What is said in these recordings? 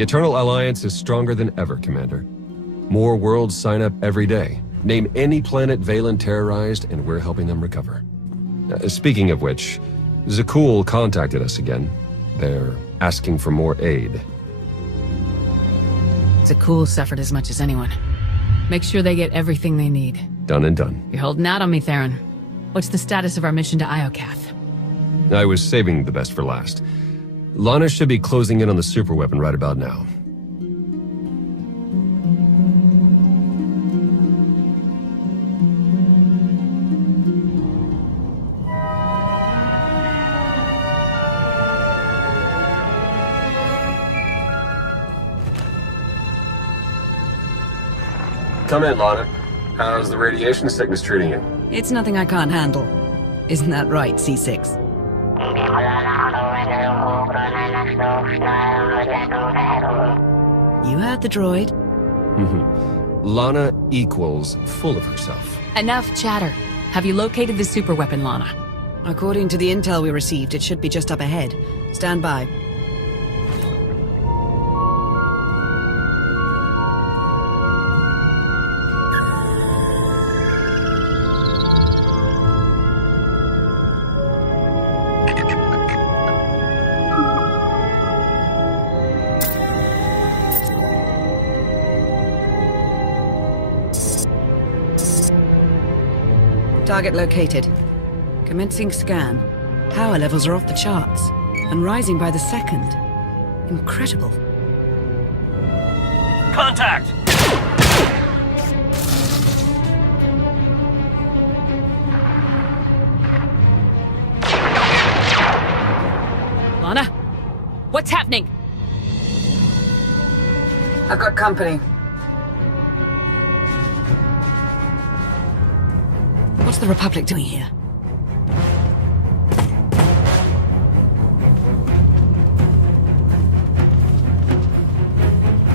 The Eternal Alliance is stronger than ever, Commander. More worlds sign up every day. Name any planet Valen terrorized, and we're helping them recover. Speaking of which, Zakul contacted us again. They're asking for more aid. Zakul suffered as much as anyone. Make sure they get everything they need. Done and done. You're holding out on me, Theron. What's the status of our mission to Iokath? I was saving the best for last. Lana should be closing in on the superweapon right about now. Come in, Lana. How's the radiation sickness treating you? It's nothing I can't handle. Isn't that right, C6? You heard the droid. Lana equals full of herself. Enough chatter. Have you located the superweapon, Lana? According to the intel we received, it should be just up ahead. Stand by. Target located. Commencing scan. Power levels are off the charts, and rising by the second. Incredible. Contact! Lana? What's happening? I've got company. What's the Republic doing here?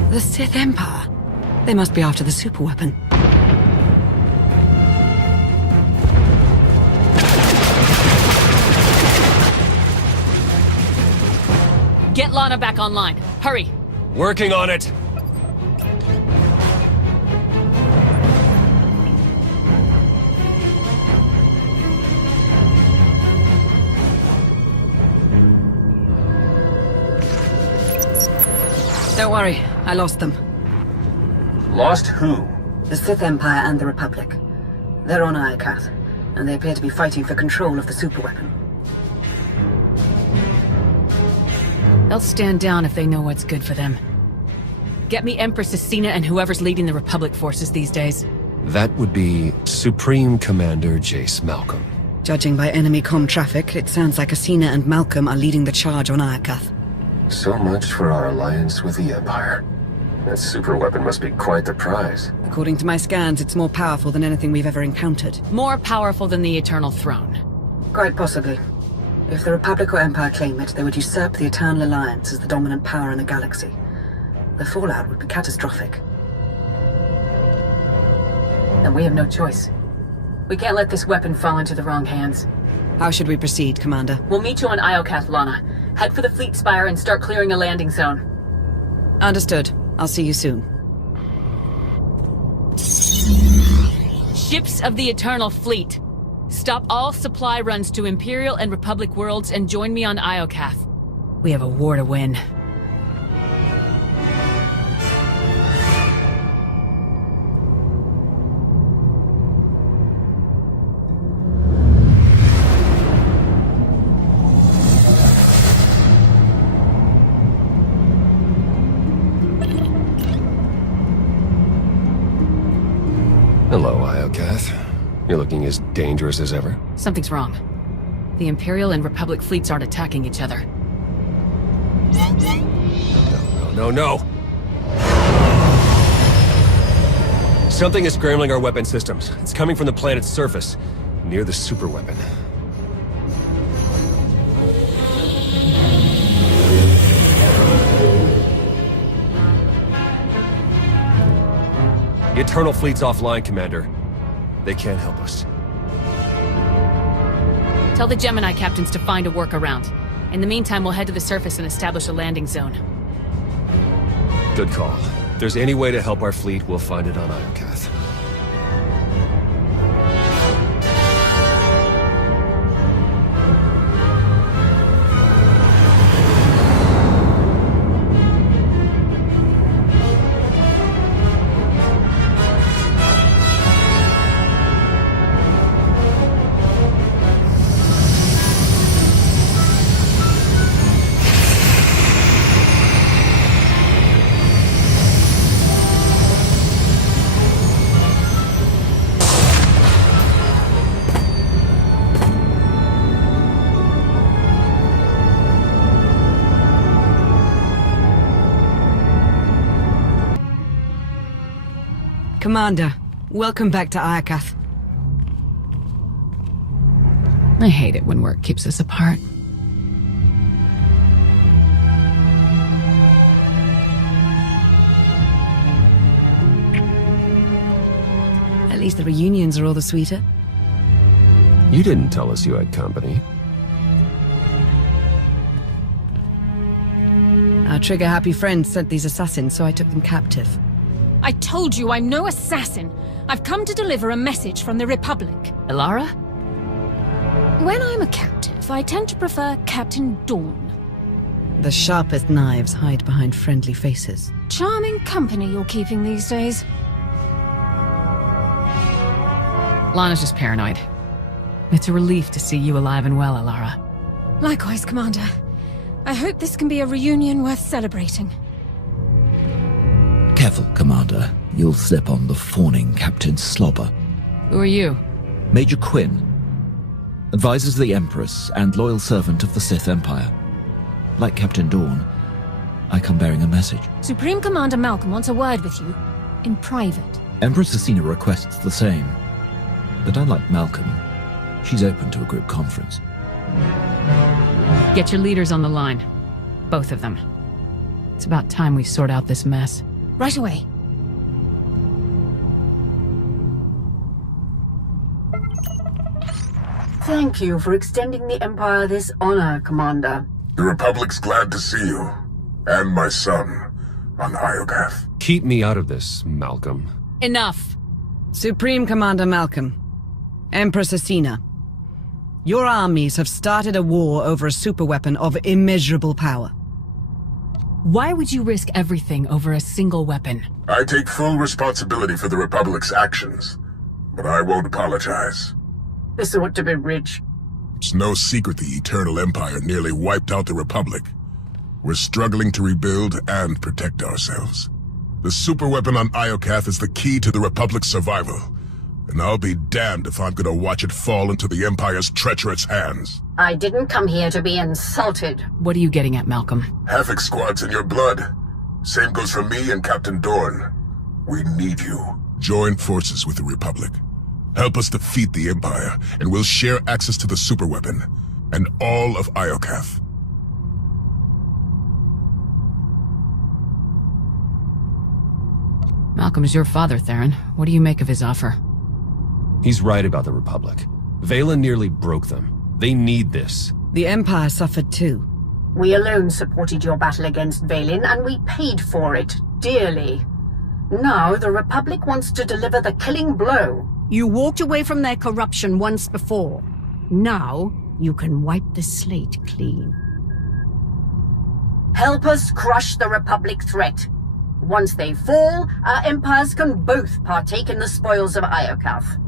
The Sith Empire? They must be after the superweapon. Get Lana back online. Hurry. Working on it! Don't worry, I lost them. Lost who? The Sith Empire and the Republic. They're on Iokath, and they appear to be fighting for control of the superweapon. They'll stand down if they know what's good for them. Get me Empress Acina and whoever's leading the Republic forces these days. That would be Supreme Commander Jace Malcolm. Judging by enemy comm traffic, it sounds like Acina and Malcolm are leading the charge on Iokath. So much for our alliance with the Empire. That superweapon must be quite the prize. According to my scans, it's more powerful than anything we've ever encountered. More powerful than the Eternal Throne. Quite possibly. If the Republic or Empire claim it, they would usurp the Eternal Alliance as the dominant power in the galaxy. The fallout would be catastrophic. And we have no choice. We can't let this weapon fall into the wrong hands. How should we proceed, Commander? We'll meet you on Iokath, Lana. Head for the fleet spire and start clearing a landing zone. Understood. I'll see you soon. Ships of the Eternal Fleet. Stop all supply runs to Imperial and Republic worlds and join me on Iokath. We have a war to win. Hello, Iokath. You're looking as dangerous as ever. Something's wrong. The Imperial and Republic fleets aren't attacking each other. No. Something is scrambling our weapon systems. It's coming from the planet's surface, near the superweapon. The Eternal Fleet's offline, Commander. They can't help us. Tell the Gemini captains to find a workaround. In the meantime, we'll head to the surface and establish a landing zone. Good call. If there's any way to help our fleet, we'll find it on Iokath. Commander, welcome back to Iokath. I hate it when work keeps us apart. At least the reunions are all the sweeter. You didn't tell us you had company. Our trigger-happy friends sent these assassins, so I took them captive. I told you I'm no assassin. I've come to deliver a message from the Republic. Alara? When I'm a captive, I tend to prefer Captain Dawn. The sharpest knives hide behind friendly faces. Charming company you're keeping these days. Lana's just paranoid. It's a relief to see you alive and well, Alara. Likewise, Commander. I hope this can be a reunion worth celebrating. Careful, Commander. You'll slip on the fawning Captain Slobber. Who are you? Major Quinn. Advisors of the Empress and loyal servant of the Sith Empire. Like Captain Dawn, I come bearing a message. Supreme Commander Malcolm wants a word with you. In private. Empress Asina requests the same. But unlike Malcolm, she's open to a group conference. Get your leaders on the line. Both of them. It's about time we sort out this mess. Right away. Thank you for extending the Empire this honor, Commander. The Republic's glad to see you. And my son, on Iokath. Keep me out of this, Malcolm. Enough! Supreme Commander Malcolm, Empress Asina, your armies have started a war over a superweapon of immeasurable power. Why would you risk everything over a single weapon? I take full responsibility for the Republic's actions, but I won't apologize. This ought to be rich. It's no secret the Eternal Empire nearly wiped out the Republic. We're struggling to rebuild and protect ourselves. The superweapon on Iokath is the key to the Republic's survival, and I'll be damned if I'm gonna watch it fall into the Empire's treacherous hands. I didn't come here to be insulted. What are you getting at, Malcolm? Havoc squad's in your blood. Same goes for me and Captain Dorn. We need you. Join forces with the Republic. Help us defeat the Empire, and we'll share access to the superweapon, and all of Iokath. Malcolm's your father, Theron. What do you make of his offer? He's right about the Republic. Valen nearly broke them. They need this. The Empire suffered too. We alone supported your battle against Valen, and we paid for it dearly. Now the Republic wants to deliver the killing blow. You walked away from their corruption once before. Now, you can wipe the slate clean. Help us crush the Republic threat. Once they fall, our empires can both partake in the spoils of Iokath.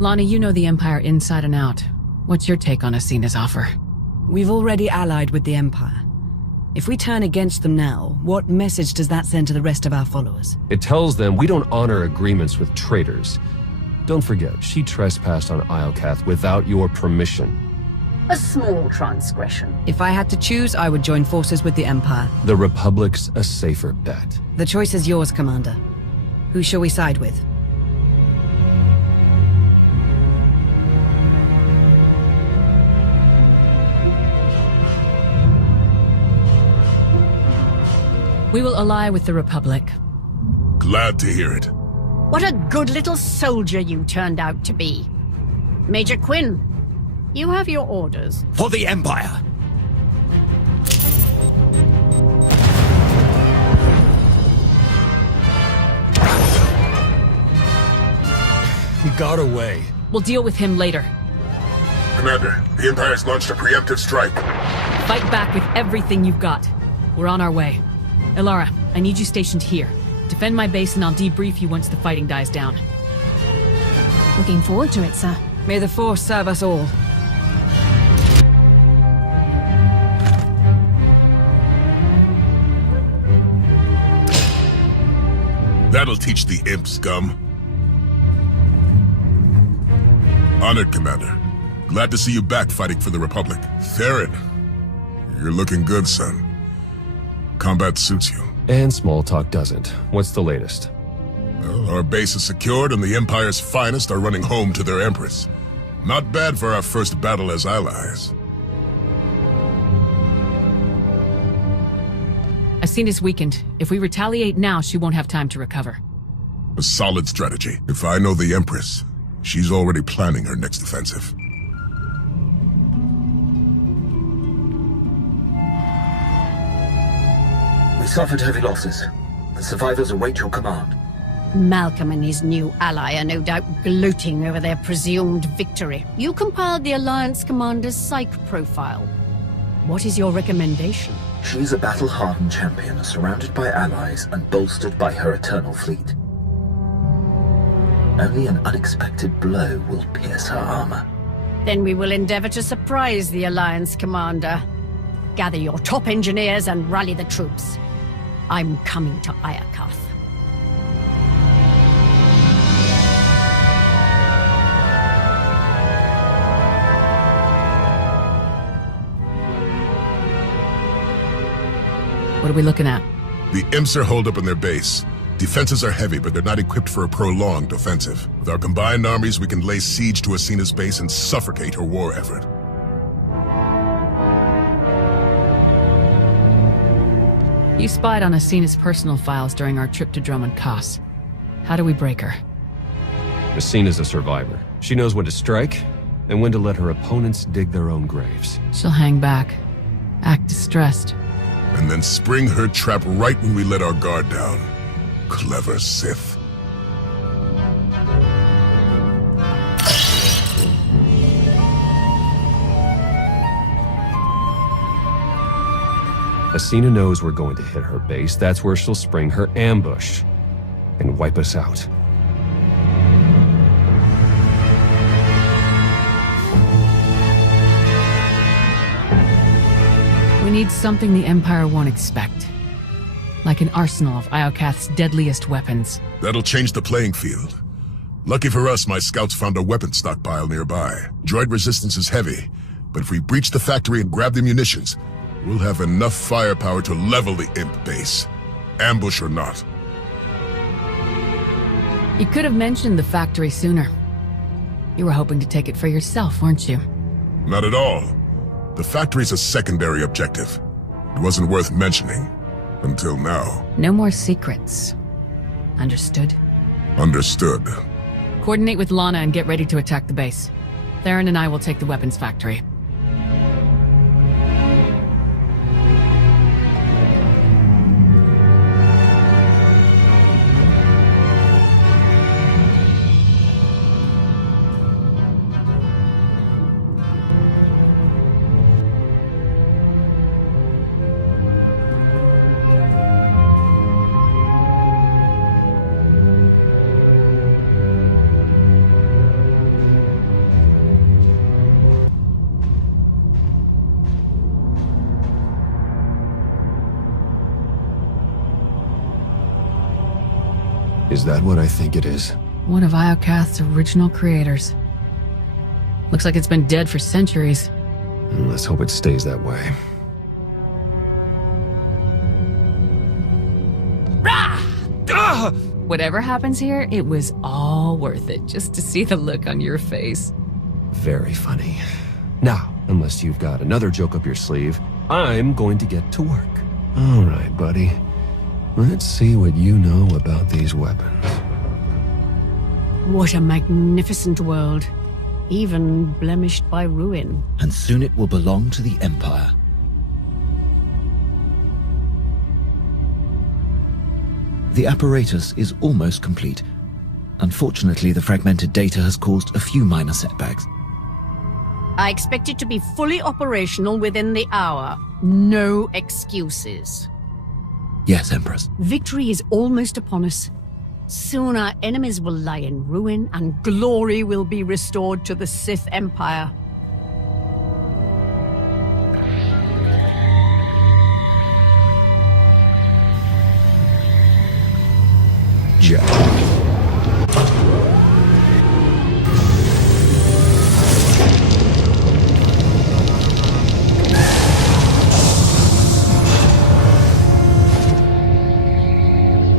Lana, you know the Empire inside and out. What's your take on Asina's offer? We've already allied with the Empire. If we turn against them now, what message does that send to the rest of our followers? It tells them we don't honor agreements with traitors. Don't forget, she trespassed on Iokath without your permission. A small transgression. If I had to choose, I would join forces with the Empire. The Republic's a safer bet. The choice is yours, Commander. Who shall we side with? We will ally with the Republic. Glad to hear it. What a good little soldier you turned out to be. Major Quinn, you have your orders. For the Empire! got away. We'll deal with him later. Commander, the Empire's launched a preemptive strike. Fight back with everything you've got. We're on our way. Ilara, I need you stationed here. Defend my base and I'll debrief you once the fighting dies down. Looking forward to it, sir. May the Force serve us all. That'll teach the imp scum. Honored, Commander. Glad to see you back fighting for the Republic. Theron, you're looking good, son. Combat suits you. And small talk doesn't. What's the latest? Well, our base is secured and the Empire's finest are running home to their Empress. Not bad for our first battle as allies. Asena's weakened. If we retaliate now, she won't have time to recover. A solid strategy. If I know the Empress, she's already planning her next offensive. We suffered heavy losses. The survivors await your command. Malcolm and his new ally are no doubt gloating over their presumed victory. You compiled the Alliance commander's psych profile. What is your recommendation? She is a battle-hardened champion, surrounded by allies and bolstered by her eternal fleet. Only an unexpected blow will pierce her armor. Then we will endeavor to surprise the Alliance commander. Gather your top engineers and rally the troops. I'm coming to Iokath. What are we looking at? The imps are holed up in their base. Defenses are heavy, but they're not equipped for a prolonged offensive. With our combined armies, we can lay siege to Asena's base and suffocate her war effort. You spied on Asena's personal files during our trip to Drummond Koss. How do we break her? Asena's a survivor. She knows when to strike, and when to let her opponents dig their own graves. She'll hang back, act distressed. And then spring her trap right when we let our guard down. Clever Sith. Asena knows we're going to hit her base. That's where she'll spring her ambush and wipe us out. We need something the Empire won't expect. Like an arsenal of Iokath's deadliest weapons. That'll change the playing field. Lucky for us, my scouts found a weapon stockpile nearby. Droid resistance is heavy, but if we breach the factory and grab the munitions, we'll have enough firepower to level the imp base. Ambush or not. You could have mentioned the factory sooner. You were hoping to take it for yourself, weren't you? Not at all. The factory's a secondary objective. It wasn't worth mentioning. Until now. No more secrets. Understood? Understood. Coordinate with Lana and get ready to attack the base. Theron and I will take the weapons factory. Is that what I think it is? One of Iokath's original creators. Looks like it's been dead for centuries. Let's hope it stays that way. Whatever happens here, it was all worth it just to see the look on your face. Very funny. Now, unless you've got another joke up your sleeve, I'm going to get to work. All right, buddy. Let's see what you know about these weapons. What a magnificent world. Even blemished by ruin. And soon it will belong to the Empire. The apparatus is almost complete. Unfortunately, the fragmented data has caused a few minor setbacks. I expect it to be fully operational within the hour. No excuses. Yes, Empress. Victory is almost upon us. Soon our enemies will lie in ruin, and glory will be restored to the Sith Empire. Jack.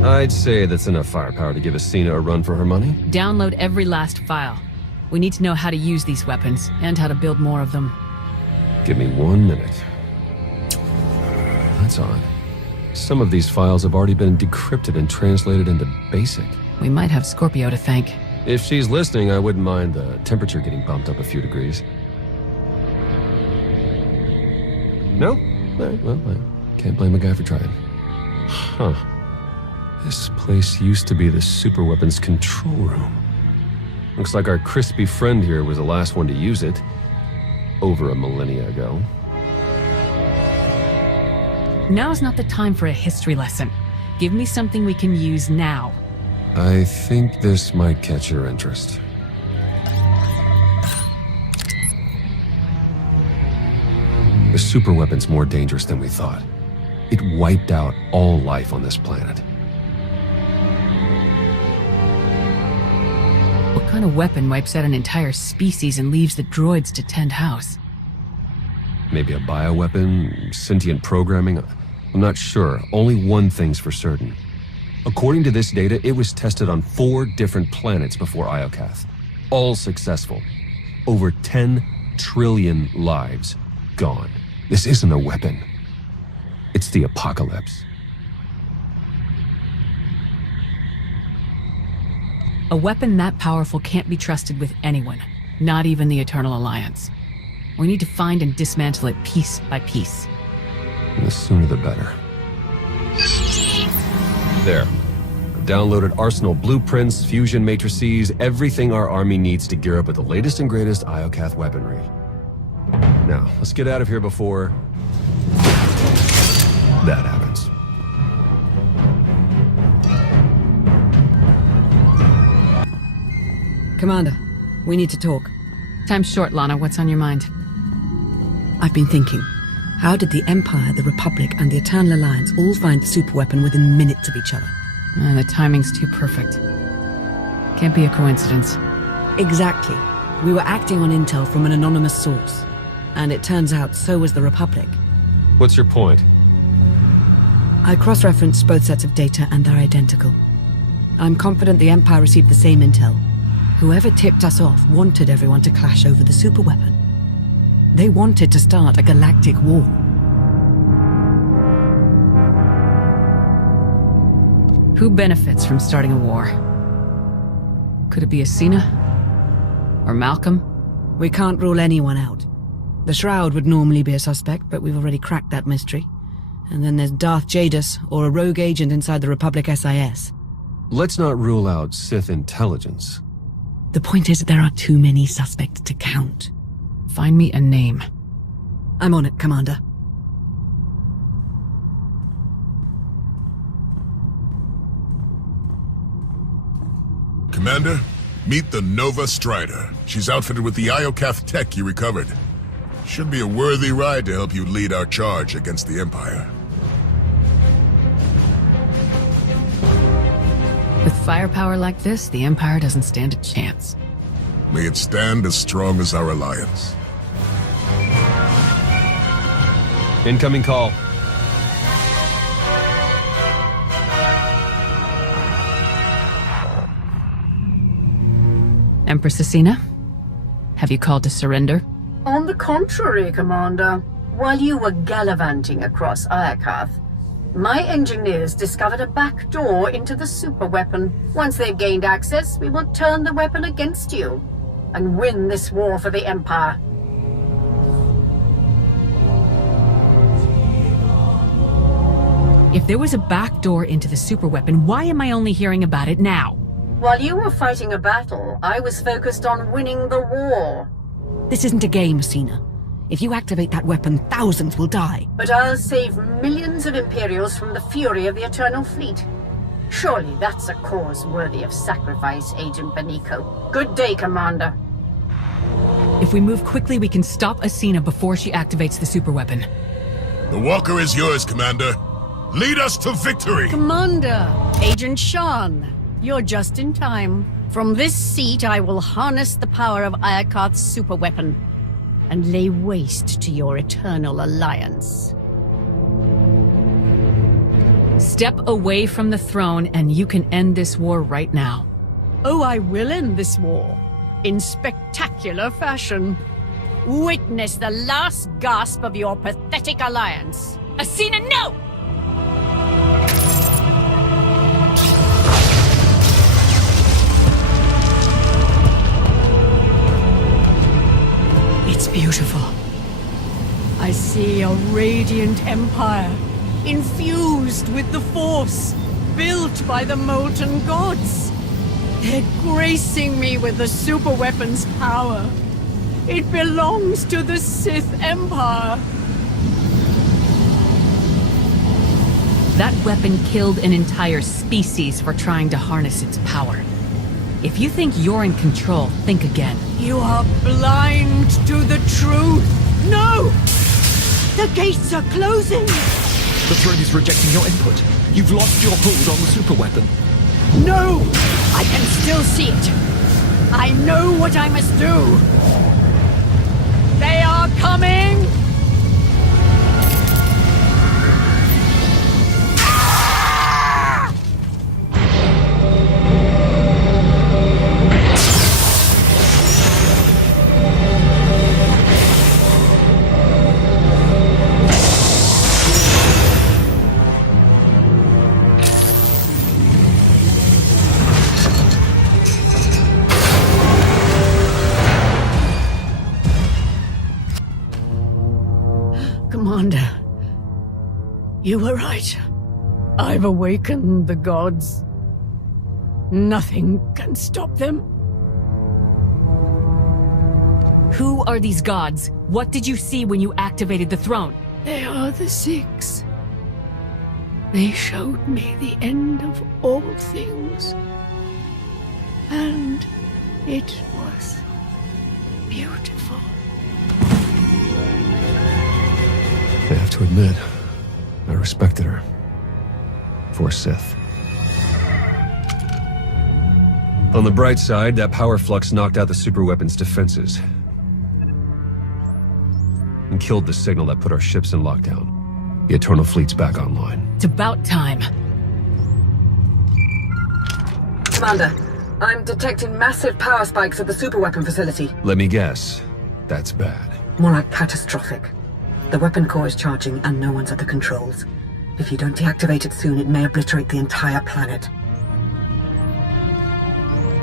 I'd say that's enough firepower to give Asina a run for her money. Download every last file. We need to know how to use these weapons, and how to build more of them. Give me 1 minute. That's odd. Some of these files have already been decrypted and translated into BASIC. We might have Scorpio to thank. If she's listening, I wouldn't mind the temperature getting bumped up a few degrees. No? Well, I can't blame a guy for trying. Huh. This place used to be the superweapons control room. Looks like our crispy friend here was the last one to use it. Over a millennia ago. Now's not the time for a history lesson. Give me something we can use now. I think this might catch your interest. The superweapon's more dangerous than we thought. It wiped out all life on this planet. What kind of weapon wipes out an entire species and leaves the droids to tend house? Maybe a bioweapon, sentient programming? I'm not sure. Only one thing's for certain. According to this data, it was tested on 4 different planets before Iokath. All successful. Over 10 trillion lives gone. This isn't a weapon. It's the apocalypse. A weapon that powerful can't be trusted with anyone, not even the Eternal Alliance. We need to find and dismantle it piece by piece. And the sooner the better. There. I've downloaded arsenal blueprints, fusion matrices, everything our army needs to gear up with the latest and greatest Iokath weaponry. Now, let's get out of here before that happens. Commander, we need to talk. Time's short, Lana. What's on your mind? I've been thinking, how did the Empire, the Republic, and the Eternal Alliance all find the superweapon within minutes of each other? The timing's too perfect. Can't be a coincidence. Exactly. We were acting on intel from an anonymous source. And it turns out so was the Republic. What's your point? I cross-referenced both sets of data and they're identical. I'm confident the Empire received the same intel. Whoever tipped us off wanted everyone to clash over the superweapon. They wanted to start a galactic war. Who benefits from starting a war? Could it be Asina? Or Malcolm? We can't rule anyone out. The Shroud would normally be a suspect, but we've already cracked that mystery. And then there's Darth Jadis, or a rogue agent inside the Republic SIS. Let's not rule out Sith intelligence. The point is, there are too many suspects to count. Find me a name. I'm on it, Commander. Commander, meet the Nova Strider. She's outfitted with the Iokath tech you recovered. Should be a worthy ride to help you lead our charge against the Empire. With firepower like this, the Empire doesn't stand a chance. May it stand as strong as our alliance. Incoming call. Empress Asina? Have you called to surrender? On the contrary, Commander. While you were gallivanting across Iokath, my engineers discovered a back door into the superweapon. Once they've gained access, we will turn the weapon against you and win this war for the Empire. If there was a back door into the superweapon, why am I only hearing about it now? While you were fighting a battle, I was focused on winning the war. This isn't a game, Sina. If you activate that weapon, thousands will die. But I'll save millions of Imperials from the fury of the Eternal Fleet. Surely that's a cause worthy of sacrifice, Agent Beniko. Good day, Commander. If we move quickly, we can stop Asina before she activates the superweapon. The walker is yours, Commander. Lead us to victory! Commander, Agent Shan, you're just in time. From this seat, I will harness the power of Iokath's superweapon and lay waste to your eternal alliance. Step away from the throne and you can end this war right now. Oh, I will end this war. In spectacular fashion. Witness the last gasp of your pathetic alliance. Asina, no! It's beautiful. I see a radiant empire, infused with the Force, built by the molten gods. They're gracing me with the superweapon's power. It belongs to the Sith Empire. That weapon killed an entire species for trying to harness its power. If you think you're in control, think again. You are blind to the truth. No! The gates are closing! The throne is rejecting your input. You've lost your hold on the superweapon. No! I can still see it. I know what I must do. They are coming! Commander, you were right. I've awakened the gods. Nothing can stop them. Who are these gods? What did you see when you activated the throne? They are the Six. They showed me the end of all things. And it was beautiful. I have to admit, I respected her. For Sith. On the bright side, that power flux knocked out the superweapon's defenses. And killed the signal that put our ships in lockdown. The Eternal Fleet's back online. It's about time. Commander, I'm detecting massive power spikes at the superweapon facility. Let me guess. That's bad. More like catastrophic. The weapon core is charging and no one's at the controls. If you don't deactivate it soon, it may obliterate the entire planet.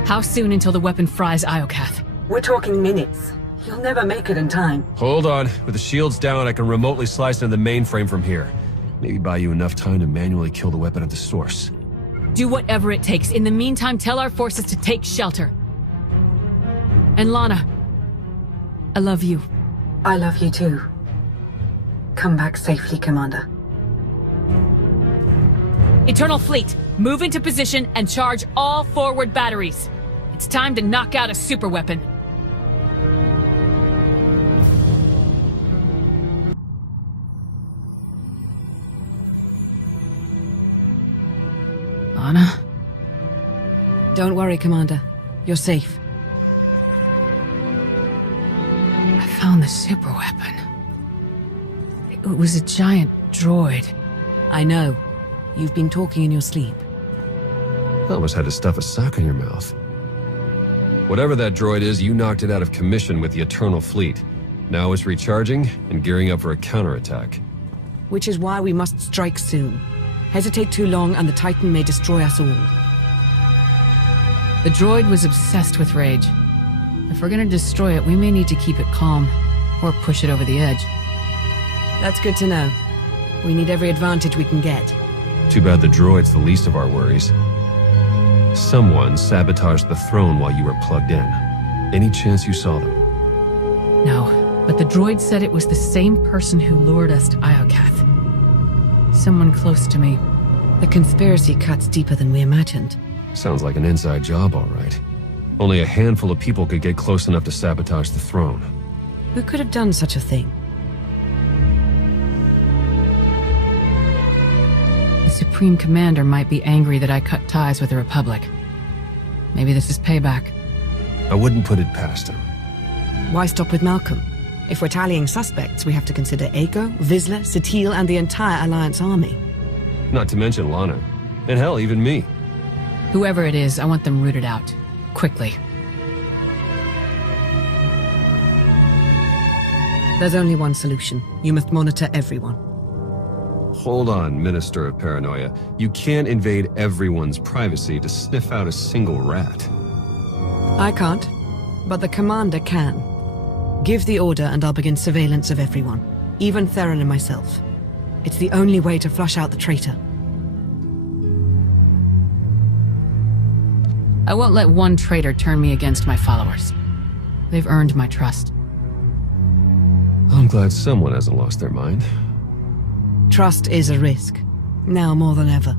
How soon until the weapon fries Iokath? We're talking minutes. You'll never make it in time. Hold on. With the shields down, I can remotely slice into the mainframe from here. Maybe buy you enough time to manually kill the weapon at the source. Do whatever it takes. In the meantime, tell our forces to take shelter. And Lana, I love you. I love you too. Come back safely, Commander. Eternal Fleet, move into position and charge all forward batteries. It's time to knock out a superweapon. Lana? Don't worry, Commander. You're safe. I found the superweapon. It was a giant droid. I know. You've been talking in your sleep. Almost had to stuff a sock in your mouth. Whatever that droid is, you knocked it out of commission with the Eternal Fleet. Now it's recharging and gearing up for a counterattack. Which is why we must strike soon. Hesitate too long and the Titan may destroy us all. The droid was obsessed with rage. If we're gonna destroy it, we may need to keep it calm, or push it over the edge. That's good to know. We need every advantage we can get. Too bad the droid's the least of our worries. Someone sabotaged the throne while you were plugged in. Any chance you saw them? No, but the droid said it was the same person who lured us to Iokath. Someone close to me. The conspiracy cuts deeper than we imagined. Sounds like an inside job, all right. Only a handful of people could get close enough to sabotage the throne. Who could have done such a thing? The Supreme Commander might be angry that I cut ties with the Republic. Maybe this is payback. I wouldn't put it past him. Why stop with Malcolm? If we're tallying suspects, we have to consider Aiko, Vizsla, Satele, and the entire Alliance army. Not to mention Lana. And hell, even me. Whoever it is, I want them rooted out. Quickly. There's only one solution. You must monitor everyone. Hold on, Minister of Paranoia. You can't invade everyone's privacy to sniff out a single rat. I can't, but the commander can. Give the order and I'll begin surveillance of everyone, even Theron and myself. It's the only way to flush out the traitor. I won't let one traitor turn me against my followers. They've earned my trust. I'm glad someone hasn't lost their mind. Trust is a risk, now more than ever.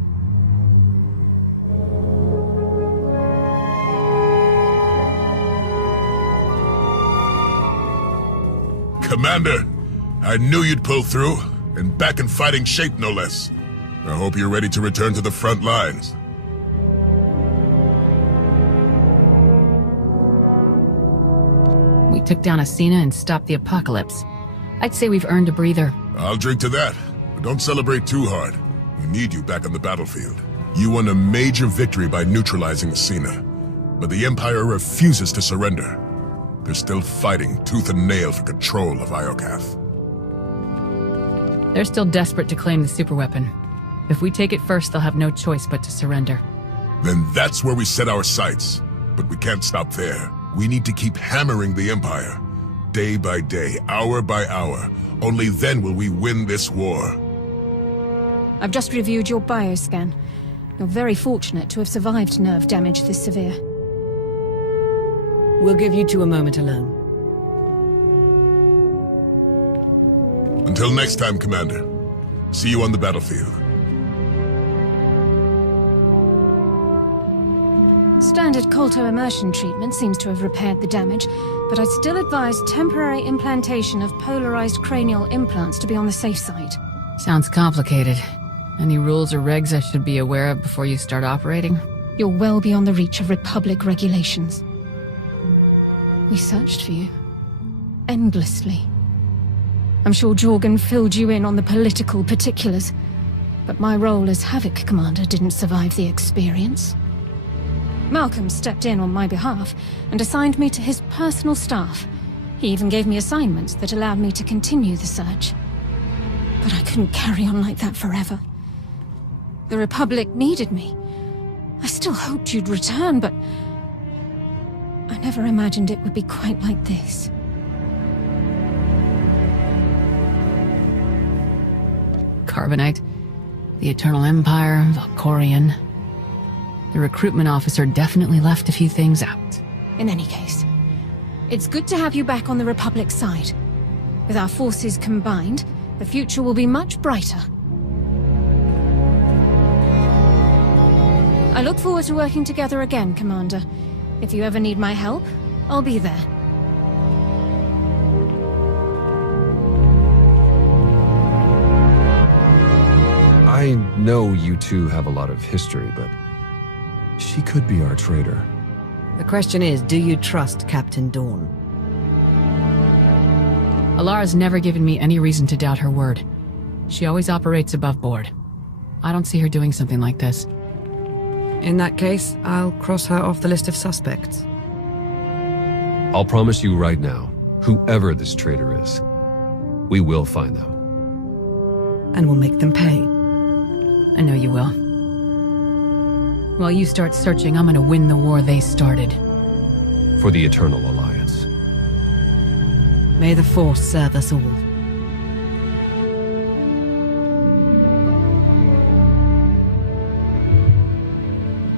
Commander, I knew you'd pull through, and back in fighting shape no less. I hope you're ready to return to the front lines. We took down Asina and stopped the apocalypse. I'd say we've earned a breather. I'll drink to that, but don't celebrate too hard. We need you back on the battlefield. You won a major victory by neutralizing Asina, but the Empire refuses to surrender. They're still fighting tooth and nail for control of Iokath. They're still desperate to claim the superweapon. If we take it first, they'll have no choice but to surrender. Then that's where we set our sights. But we can't stop there. We need to keep hammering the Empire. Day by day, hour by hour. Only then will we win this war. I've just reviewed your bioscan. You're very fortunate to have survived nerve damage this severe. We'll give you two a moment alone. Until next time, Commander. See you on the battlefield. Standard Kolto immersion treatment seems to have repaired the damage, but I'd still advise temporary implantation of polarized cranial implants to be on the safe side. Sounds complicated. Any rules or regs I should be aware of before you start operating? You're well beyond the reach of Republic regulations. We searched for you. Endlessly. I'm sure Jorgen filled you in on the political particulars, but my role as Havoc Commander didn't survive the experience. Malcolm stepped in on my behalf and assigned me to his personal staff. He even gave me assignments that allowed me to continue the search. But I couldn't carry on like that forever. The Republic needed me. I still hoped you'd return, but I never imagined it would be quite like this. Carbonite, the Eternal Empire, Valkorion. The recruitment officer definitely left a few things out. In any case, it's good to have you back on the Republic side. With our forces combined, the future will be much brighter. I look forward to working together again, Commander. If you ever need my help, I'll be there. I know you two have a lot of history, but she could be our traitor. The question is, do you trust Captain Dawn? Alara's never given me any reason to doubt her word. She always operates above board. I don't see her doing something like this. In that case, I'll cross her off the list of suspects. I'll promise you right now, whoever this traitor is, we will find them. And we'll make them pay. I know you will. While you start searching, I'm gonna win the war they started. For the Eternal Alliance. May the Force serve us all.